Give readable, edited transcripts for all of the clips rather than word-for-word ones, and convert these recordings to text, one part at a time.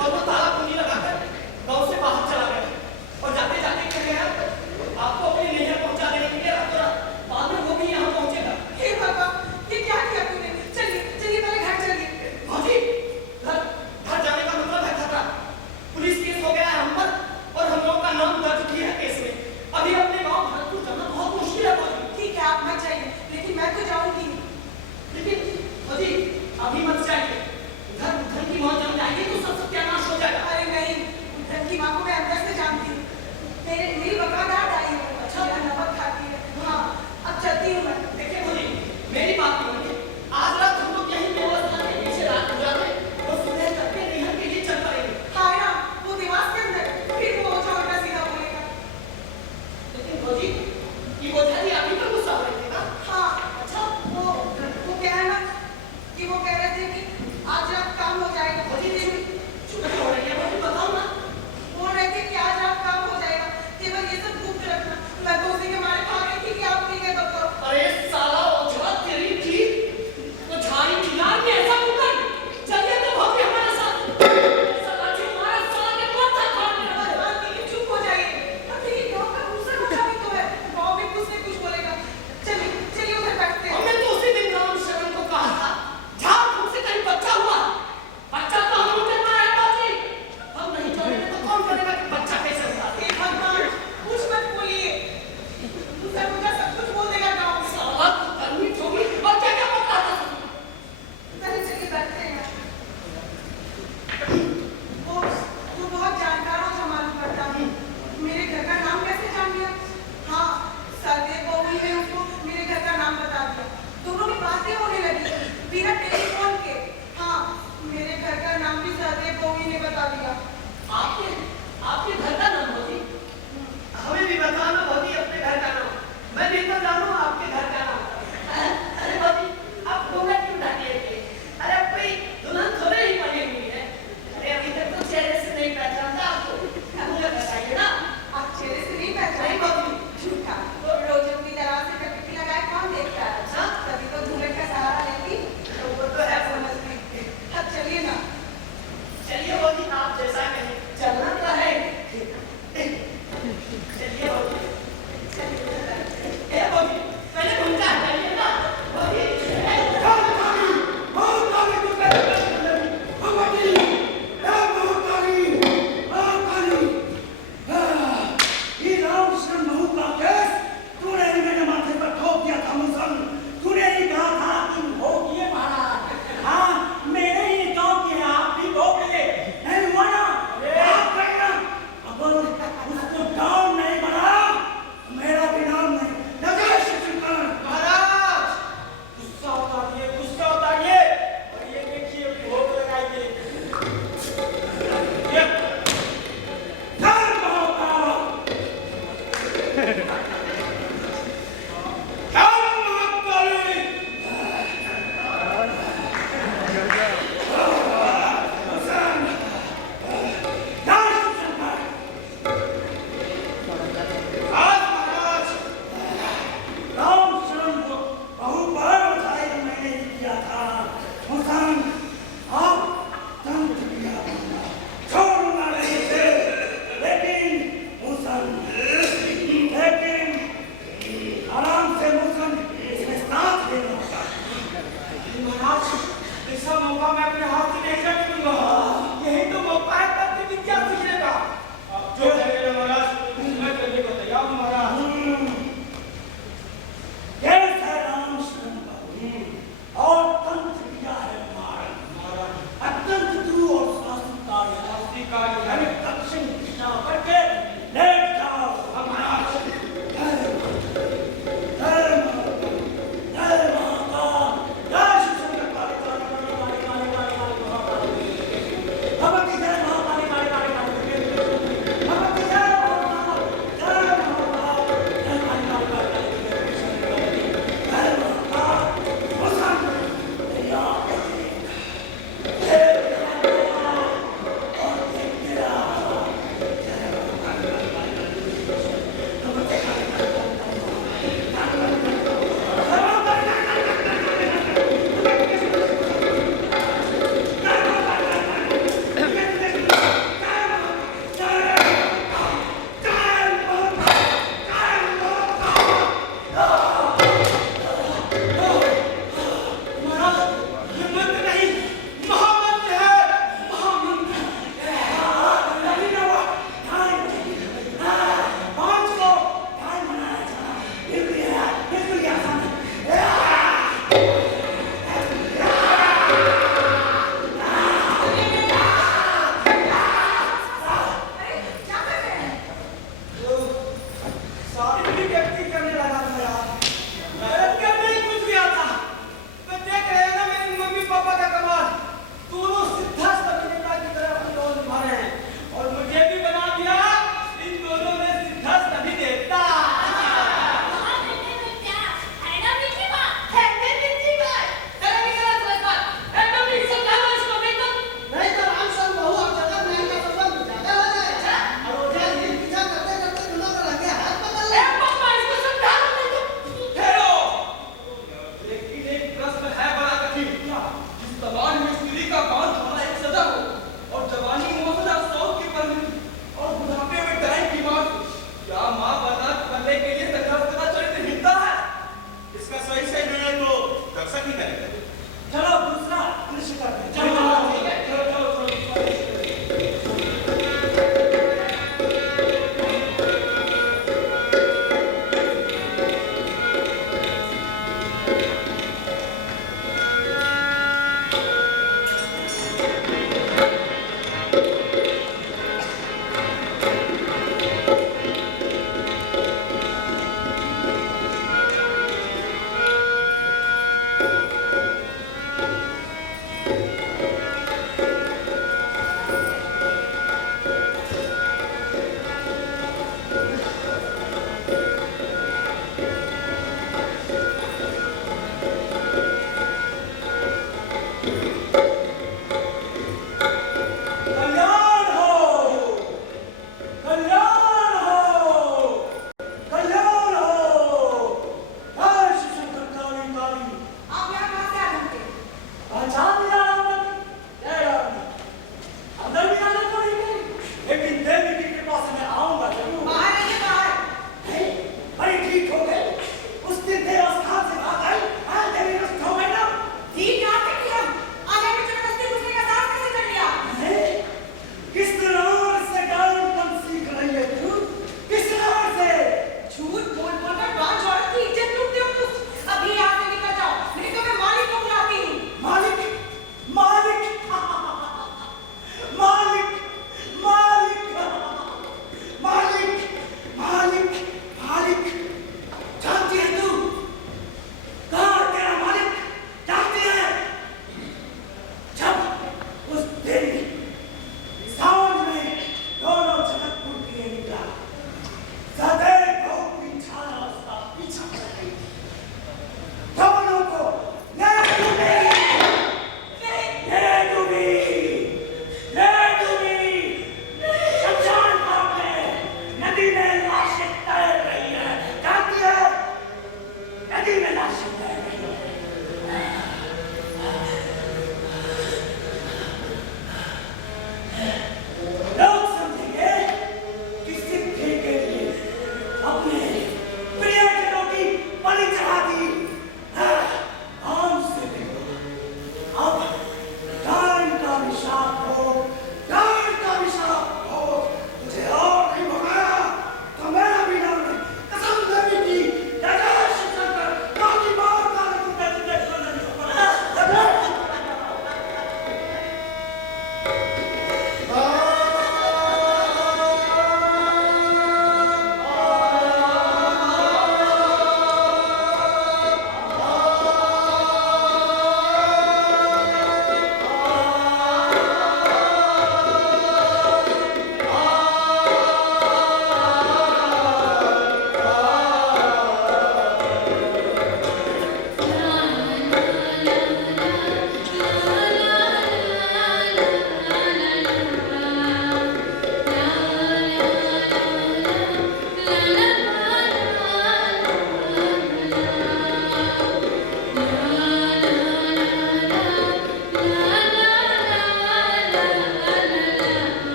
और वो ताला कुंडी लगाकर गांव से बाहर चला गया।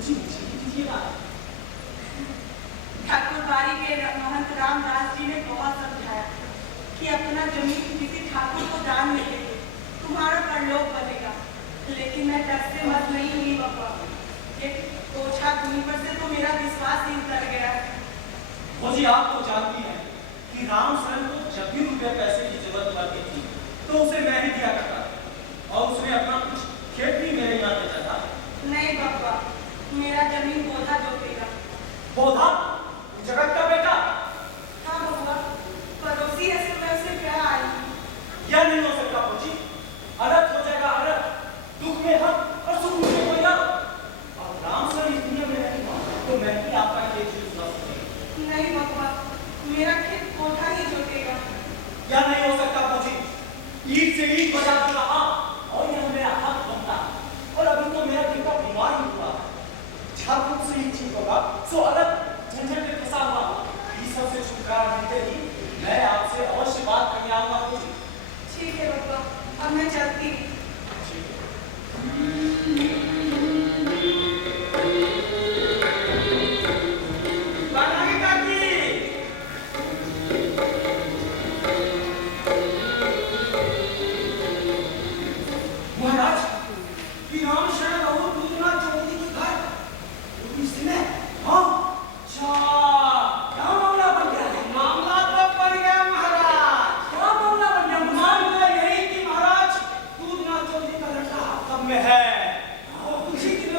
मुझे दीजिएगा। ठाकुर बारी के महंत रामदास जी ने बहुत समझाया कि अपना जमीन किसी ठाकुर को दान में दे दे, तुम्हारा परलोक बनेगा। लेकिन मैं डर से मत नहीं हुई बाबा। ये ओछा भूमि पर से तो मेरा विश्वास ही उतर गया। मुझे आप तो जानती हैं कि राम शरण को जब भी रुपये पैसे की जरूरत पड़ती थी तो उसे मैं ही दिया करता था और उसने अपना कुछ खेत भी मेरे यहाँ बेचा था। नहीं बाबा, मेरा जमीन बोधा जोतेगा। बोधा? जगत का बेटा? हाँ बाबा, पड़ोसी है तो मैं उसे क्या आई। यह नहीं हो सकता पूछी। अरथ हो जाएगा अरथ, दुख में हम और सुख में कोई और। और राम शरण इस दुनिया में नहीं तो मैं ही आपका खेत चुन सकती। नहीं बाबा, मेरा खेत बोधा ही जोतेगा। यह नहीं हो सकता पूछी। ईट से ईट बजा रहा और यह मेरा हक बनता और अभी तो मेरा बेटा बीमार ही हुआ। ठाकुर से ही ठीक होगा सो अलग झंझट में फंसा हुआ। इस सब से छुटकारा मिलते ही मैं आपसे अवश्य बात करने आऊंगा पूछी। ठीक है बाबा, अब मैं चलती हूँ। महाराज, राम शरण बहु दूधना चौधरी की घर इसने हाँ क्या मामला बन गया है? मामला तो बन गया महाराज। क्या मामला बन गया? मामला यही कि महाराज दूधना चौधरी का लड़का हफ्ता में है। वो पूछी कि